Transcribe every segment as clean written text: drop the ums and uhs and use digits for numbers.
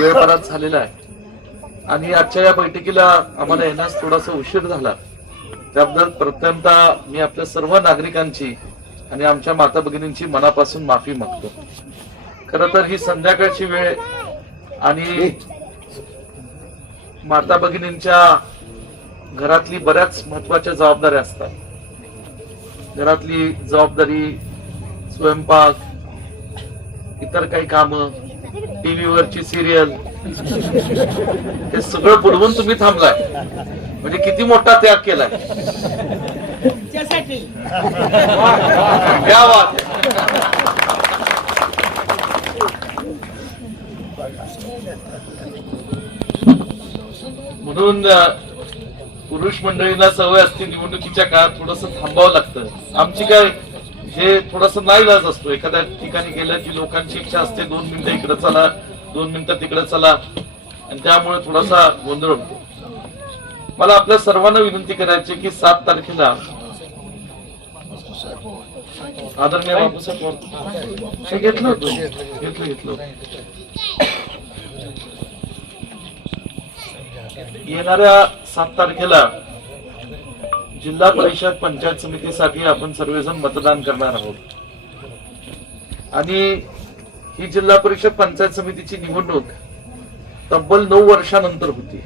वेळ बराच झालेला आहे आणि आजच्या या बैठकीला आम्हाला येण्यास थोडासा उशीर झाला, त्याबद्दल प्रथमतः मी आपल्या सर्व नागरिकांची आणि आमच्या माता भगिनींची मनापासून माफी मागतो. खरं तर ही संध्याकाळची वेळ आणि माता भगिनींच्या घरातली बऱ्याच महत्वाच्या जबाबदाऱ्या असतात. घरातली जबाबदारी, स्वयंपाक, इतर काही कामं, टीव्हीवरची सिरियल, हे सगळं बुडवून तुम्ही थांबलाय म्हणजे किती मोठा त्याग केलाय. क्या बात आहे. म्हणून पुरुष मंडळींना सवय असते निवडणुकीच्या काळात थोडस थांबावं लागतं. आमची काय हे थोडासा नाईलाज असतो. एखाद्या ठिकाणी गेलं की लोकांची इच्छा असते 2 मिनिटं इकडे चला, 2 मिनिटं तिकडे चला, आणि त्यामुळे थोडासा गोंधळ होतो. मला आपल्या सर्वांना विनंती करायची की 7 तारखेला आदरणीय बापूसाहेब हे घेतलं होतं येणाऱ्या 7 तारखेला जिल्हा परिषद पंचायत समितीसाठी आपण सर्वजण मतदान करणार आहोत. आणि ही जिल्हा परिषद पंचायत समितीची निवडणूक तब्बल 9 वर्षानंतर होती.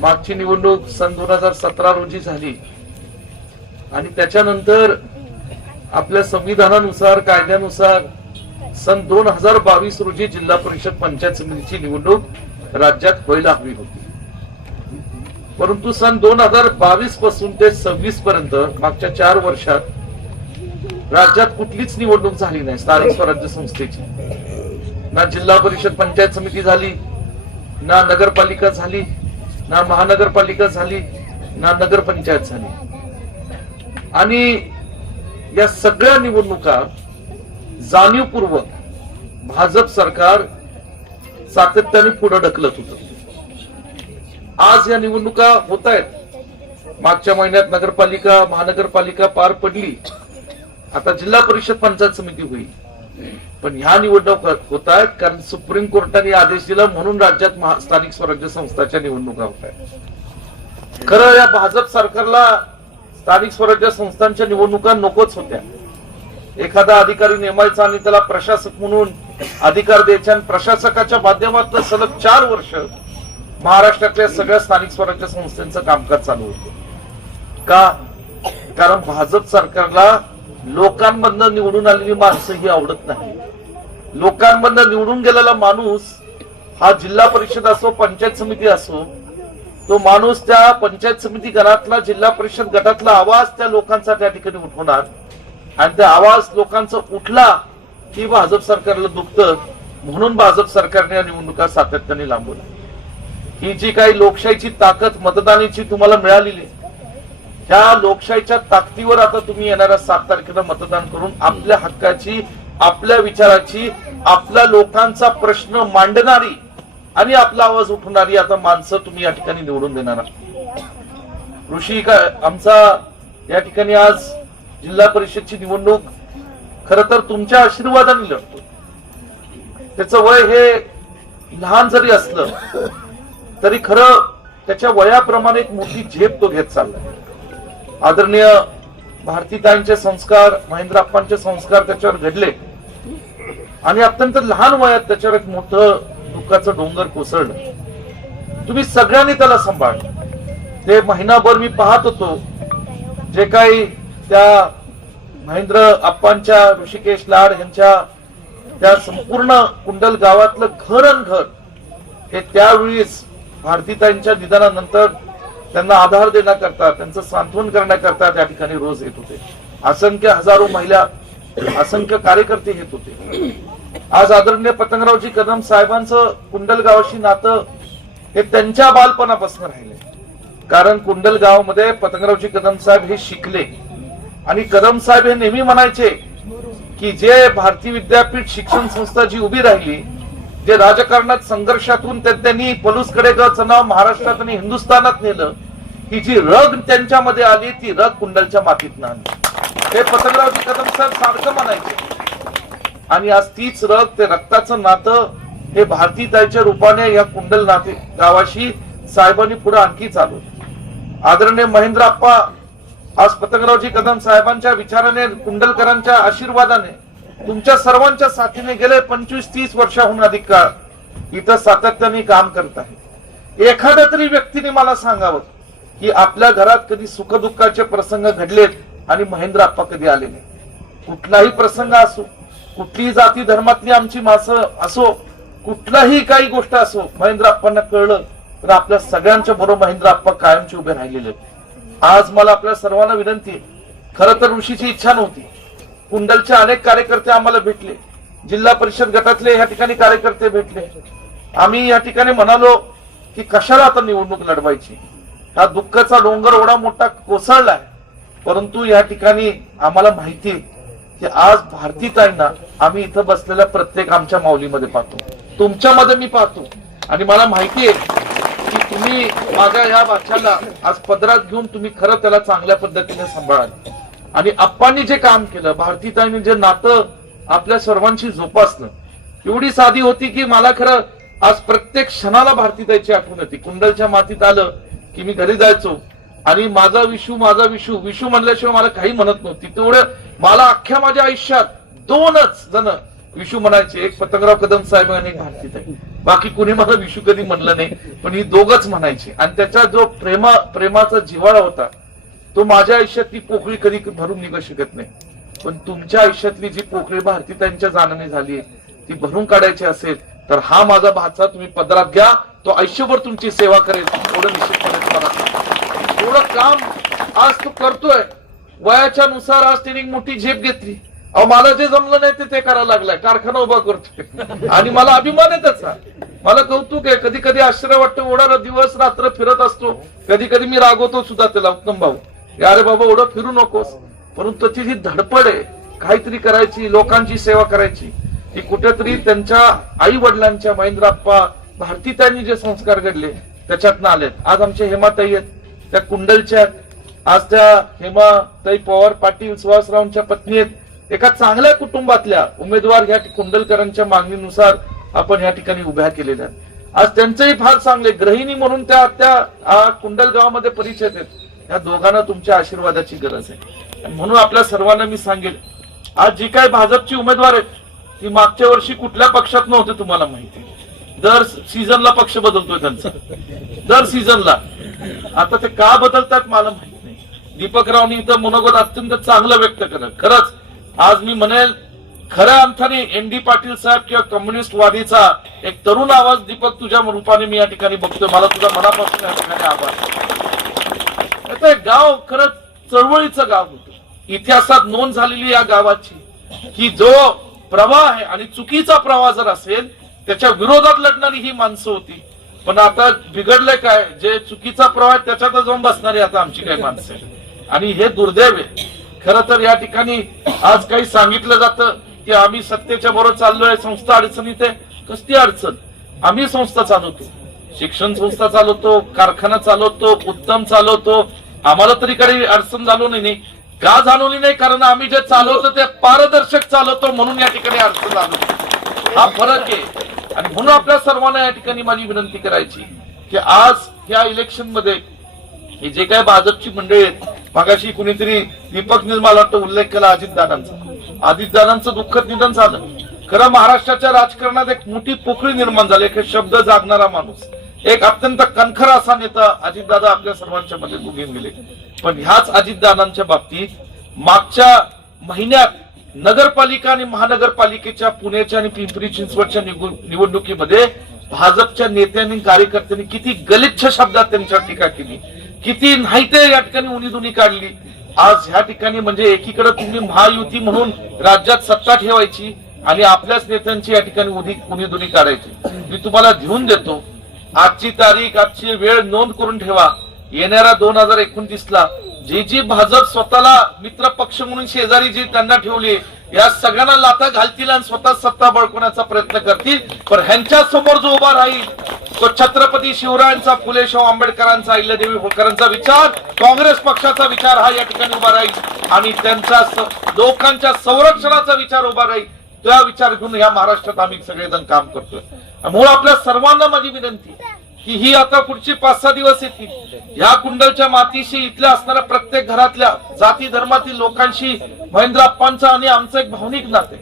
मागची निवडणूक सन 2017 रोजी झाली आणि त्याच्यानंतर आपल्या संविधानानुसार, कायद्यानुसार सन 2022 रोजी जिल्हा परिषद पंचायत समितीची निवडणूक राज्यात व्हायला हवी होती. परंतु सन 2022 पासून ते 26 पर्यंत मागच्या 4 वर्षात राज्यात कुठलीच निवडणूक झाली नाही स्थानिक स्वराज्य संस्थेची. ना जिल्हा परिषद पंचायत समिती झाली, ना नगरपालिका झाली, ना महानगरपालिका झाली, ना नगरपंचायत झाली. आणि या सगळ्या निवडणुका जाणीवपूर्वक भाजप सरकार सातत्याने पुढे ढकलत होतं. आज या निवडणुका होत आहेत. मागच्या महिन्यात नगरपालिका, महानगरपालिका पार पडली. आता जिल्हा परिषद पंचायत समिती होईल. पण ह्या निवडणुका होत आहेत कारण सुप्रीम कोर्टाने आदेश दिला म्हणून राज्यात स्थानिक स्वराज्य संस्थांच्या निवडणुका होत आहेत. खरं या भाजप सरकारला स्थानिक स्वराज्य संस्थांच्या निवडणुका नकोच होत्या. एखादा अधिकारी नेमायचा आणि त्याला प्रशासक म्हणून अधिकार द्यायचे आणि प्रशासकाच्या माध्यमातून सलग 4 वर्ष महाराष्ट्रातल्या सगळ्या स्थानिक स्वराज्य संस्थांचं कामकाज चालू होतं. का? कारण भाजप सरकारला लोकांमधनं निवडून आलेली माणसं ही आवडत नाही. लोकांमधनं निवडून गेलेला माणूस हा जिल्हा परिषद असो, पंचायत समिती असो, तो माणूस त्या पंचायत समिती गटातला, जिल्हा परिषद गटातला आवाज त्या लोकांचा त्या ठिकाणी उठवणार आणि त्या आवाज लोकांचा उठला की भाजप सरकारला दुखतं. म्हणून भाजप सरकारने या निवडणुका सातत्याने लांबवल्या. ही जी काही लोकशाहीची ताकद मतदानाची तुम्हाला मिळालेली, त्या लोकशाहीच्या ताकदीवर आता तुम्ही येणाऱ्या 7 तारखेला मतदान करून आपल्या हक्काची, आपल्या विचाराची, आपल्या लोकांचा प्रश्न मांडणारी आणि आपला आवाज उठवणारी आता माणसं तुम्ही या ठिकाणी निवडून देणार आहात. ऋषी आमचा या ठिकाणी आज जिल्हा परिषदची निवडणूक खरं तर तुमच्या आशीर्वादाने लढतो. त्याचं वय हे लहान जरी असलं तरी खरं त्याच्या वयाप्रमाणे एक मोठी झेप तो घेत चाललाय. आदरणीय भारतीताईंचे संस्कार, महेंद्रप्पांचे संस्कार त्याच्यावर घडले आणि अत्यंत लहान वयात त्याच्यावर एक मोठं दुःखाचं डोंगर कोसळलं. तुम्ही सगळ्यांनी त्याला सांभाळलं. ते महिनाभर मी पाहत होतो जे काही त्या महेंद्र अप्पांच्या, ऋषिकेश लाड यांच्या त्या संपूर्ण कुंडल गावातलं घर अन घर हे त्यावेळीच भारतीताईंच्या निधनानंतर त्यांना आधार देण्याकरता, त्यांचं सांत्वन करण्याकरता त्या ठिकाणी रोज येत होते. असंख्य हजारो महिला, असंख्य कार्यकर्ते येत होते. आज आदरणीय पतंगरावजी कदम साहेबांचं कुंडल गावाशी नातं हे त्यांच्या बालपणापासून राहिले. कारण कुंडल गावामध्ये पतंगरावजी कदम साहेब हे शिकले आणि कदम साहेब हे नेहमी म्हणायचे की जे भारतीय विद्यापीठ शिक्षण संस्था जी उभी राहिली, जे राजकारणात संघर्षातून त्यांनी पलूसकडेचं नाव महाराष्ट्रात आणि हिंदुस्थानात नेलं, ही जी रग त्यांच्यामध्ये आली ती रग कुंडलच्या मातीत आली. हे पतंगरावजी कदम साहेब सारखं म्हणायचे. आणि आज तीच रग, ते रक्ताचं नातं हे भारतीताईच्या रूपाने या कुंडल नाते गावाशी साहेबांनी पुढे आणखी चालू. आदरणीय महेंद्रप्पा आज पतंगरावजी कदम साहेबांच्या विचाराने, कुंडलकरांच्या आशीर्वादाने, तुमच्या सर्वांच्या साथीने गेले 25-30 वर्षाहून अधिक काळ इथं सातत्याने काम करत आहे. एखाद्या तरी व्यक्तीने मला सांगावं की आपल्या घरात कधी सुखदुःखाचे प्रसंग घडलेत आणि महेंद्रप्पा कधी आले नाही. कुठलाही प्रसंग असो, कुठलीही जाती धर्मातली आमची माणसं असो, कुठलाही काही गोष्ट असो, महेंद्रप्पांना कळलं तर आपल्या सगळ्यांच्या बरोबर महेंद्रप्पा कायमचे उभे राहिलेले. आज मला आपल्या सर्वांना विनंती आहे, खरं तर ऋषीची इच्छा नव्हती. कुंडलचे अनेक कार्यकर्ते आम्हाला भेटले, जिल्हा परिषद गटातले या ठिकाणी कार्यकर्ते भेटले. आम्ही या ठिकाणी म्हणालो की कशाला आता निवडणूक लढवायची, हा दुःखाचा डोंगर एवढा मोठा कोसळलाय. परंतु या ठिकाणी आम्हाला माहिती आहे की आज भारतीताईंना आम्ही इथं बसलेल्या प्रत्येक आमच्या माऊलीमध्ये पाहतो, तुमच्यामध्ये मी पाहतो. आणि मला माहिती आहे की तुम्ही माझ्या या वाच्याला आज पदरात घेऊन तुम्ही खरं त्याला चांगल्या पद्धतीने सांभाळाल. आणि आप्पांनी जे काम केलं, भारतीताईंनी जे नातं आपल्या सर्वांशी जोपासलं, एवढी साधी होती की मला खरं आज प्रत्येक क्षणाला भारतीताईची आठवण होती. कुंडलच्या मातीत आलं की मी घरी जायचो आणि माझा विशू विशू म्हणल्याशिवाय मला काही म्हणत नव्हती. तेवढं मला अख्ख्या माझ्या आयुष्यात 2च जण विशू म्हणायचे, एक पतंगराव कदम साहेब आणि एक भारतीताई. बाकी कुणी मला विशू कधी म्हणलं नाही, पण ही दोघच म्हणायची. आणि त्याचा जो प्रेमाचा जिव्हाळा होता तो माझ्या आयुष्यातली पोकळी कधी भरून निघू शकत नाही. पण तुमच्या आयुष्यातली जी पोकळी भारतीताईंच्या जाण्याने झाली ती भरून काढायची असेल तर हा माझा भाचा तुम्ही पदरात घ्या, तो आयुष्यभर तुमची सेवा करेल. एवढं निश्चितपणे तुम्हाला एवढं काम आज तो करतोय. वयाच्या नुसार आज त्याने मोठी झेप घेतली. अहो मला जे जमलं नाही ते करायला लागलाय, कारखाना उभा करतोय आणि मला अभिमान आहे त्याचा, मला कौतुक आहे. कधी कधी आश्चर्य वाटतं, एवढा दिवस रात्र फिरत असतो. कधी कधी मी रागवतो सुद्धा त्याला, उत्तम भाऊ अरे बाबा एवढं फिरू नकोस. परंतु त्याची जी धडपड आहे काहीतरी करायची, लोकांची सेवा करायची, ती कुठेतरी त्यांच्या आई वडिलांच्या महेंद्रप्पा भारतीताईंनी जे संस्कार घडले त्याच्यातनं आलेत. आज आमच्या हेमाताई आहेत, त्या कुंडलच्या आहेत. आज त्या हेमाताई पवार पाटील सुहासरावांच्या पत्नी आहेत. एका चांगल्या कुटुंबातल्या उमेदवार ह्या कुंडलकरांच्या मागणीनुसार आपण या ठिकाणी उभ्या केलेल्या आहेत. आज त्यांचंही फार चांगले गृहिणी म्हणून त्या कुंडल गावामध्ये परिचय आहेत. या दोघांना तुमच्या आशीर्वादाची गरज आहे. आणि म्हणून आपल्या सर्वांना मी सांगेल, आज जी काय भाजपची उमेदवार आहेत ती मागच्या वर्षी कुठल्या पक्षात नव्हते तुम्हाला माहिती. दर सीझनला पक्ष बदलतोय त्यांचा, दर सीझनला. आता ते का बदलतात मला माहित नाही. दीपकरावनी इथं मनोगत अत्यंत चांगलं व्यक्त केलं. खरंच आज मी म्हणेल खऱ्या अर्थाने एन.डी. पाटील साहेब किंवा कम्युनिस्ट वादीचा एक तरुण आवाज दीपक तुझ्या रूपाने मी या ठिकाणी बघतोय. मला तुझा मनापासून या ठिकाणी आभार. आता गाव खरंच चळवळीचं गाव होतं. इतिहासात नोंद झालेली या गावाची की जो प्रवाह आहे आणि चुकीचा प्रवाह जर असेल त्याच्या विरोधात लढणारी ही माणसं होती. पण आता बिघडलंय काय, जे चुकीचा प्रवाह त्याच्यातच जाऊन बसणारी आता आमची काही माणसं आहे. आणि हे दुर्दैव आहे. खरं तर या ठिकाणी आज काही सांगितलं जातं की आम्ही सत्तेच्या बरोबर चाललोय, संस्था अडचणीत आहे. कसली अडचण, आम्ही संस्था चालवतो, शिक्षण संस्था चालवतो, कारखाना चालवतो, उत्तम चालवतो. आम्हाला तरी काही अडचण जाणवली नाही. का जाणवली नाही, कारण आम्ही जे चालवतो ते पारदर्शक चालवतो म्हणून या ठिकाणी अडचण जाणवतो. हा फरक आहे. आणि म्हणून आपल्या सर्वांना या ठिकाणी माझी विनंती करायची की आज या इलेक्शन मध्ये हे जे काय भाजपची मंडळी आहेत, मागाशी कुणीतरी दीपकने मला वाटतं उल्लेख केला अजितदादांचा. अजितदादांचं दुःखद निधन झालं. खरं महाराष्ट्राच्या राजकारणात एक मोठी पोकळी निर्माण झाली. एक शब्द जागणारा माणूस, एक अत्यंत कणखर असा नेता अजितदादा आपल्या सर्वांच्या मध्ये उभे गेले. पण ह्याच अजितदादांच्या बाबतीत मागच्या महिन्यात नगरपालिका आणि महानगरपालिकेच्या पुण्याच्या आणि पिंपरी चिंचवडच्या निवडणुकीमध्ये भाजपच्या नेत्यांनी कार्यकर्त्यांनी किती गलिच्छ शब्दात त्यांच्यावर टीका केली, किती नाही ते या ठिकाणी उणीधुणी काढली. आज ह्या ठिकाणी म्हणजे एकीकडे तुम्ही महायुती म्हणून राज्यात सत्ता ठेवायची आणि आपल्याच नेत्यांची या ठिकाणी उणीधुणी काढायची. मी तुम्हाला घेऊन देतो आजची तारीख, आजची वेळ नोंद करून ठेवा. येणाऱ्या 2029ला जी भाजप स्वतःला मित्र पक्ष म्हणून शेजारी जी त्यांना ठेवली, या सगळ्यांना लाथा घालतील आणि स्वतः सत्ता बळकवण्याचा प्रयत्न करतील. पण ह्यांच्या समोर जो उभा राहील तो छत्रपती शिवरायांचा, फुले शाहू आंबेडकरांचा, अहिल्यादेवी होळकरांचा विचार, काँग्रेस पक्षाचा विचार हा या ठिकाणी उभा राहील आणि त्यांच्या लोकांच्या संरक्षणाचा विचार उभा राहील. त्या विचार घेऊन या महाराष्ट्रात आम्ही सगळेजण काम करतोय. म्हणून आपल्या सर्वांना माझी विनंती की ही आता पुढची 5-6 दिवस येतील, या कुंडलच्या मातीशी इथल्या असणाऱ्या प्रत्येक घरातल्या जाती धर्मातील लोकांशी महेंद्र अप्पांचं आणि आमचं एक भावनिक नाते.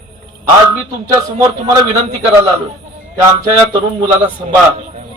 आज मी तुमच्या समोर तुम्हाला विनंती करायला आलो की आमच्या या तरुण मुलाला सांभाळा.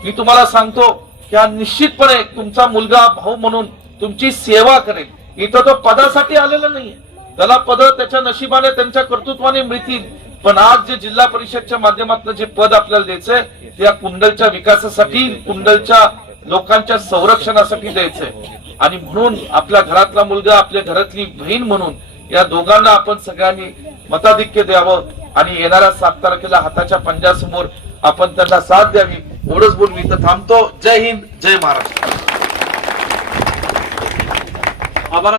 मी तुम्हाला सांगतो की हा निश्चितपणे तुमचा मुलगा भाऊ म्हणून तुमची सेवा करेल. इथं तो पदासाठी आलेला नाहीये, त्याला पद त्याच्या नशिबाने त्यांच्या कर्तृत्वाने मिळतील, पण आज जे जिल्हा परिषदच्या माध्यमातून जे पद आपल्याला द्यायचंय ते या कुंडलच्या विकासासाठी, कुंडलच्या लोकांच्या संरक्षणासाठी द्यायचंय. आणि म्हणून आपल्या घरातला मुलगा, आपल्या घरातली बहीण म्हणून या दोघांना आपण सगळ्यांनी मताधिक्य द्यावं आणि येणाऱ्या 7 तारखेला हाताच्या पंजासमोर आपण त्यांना साथ द्यावी. एवढंच बोलून मी इथं थांबतो. जय हिंद, जय महाराष्ट्र.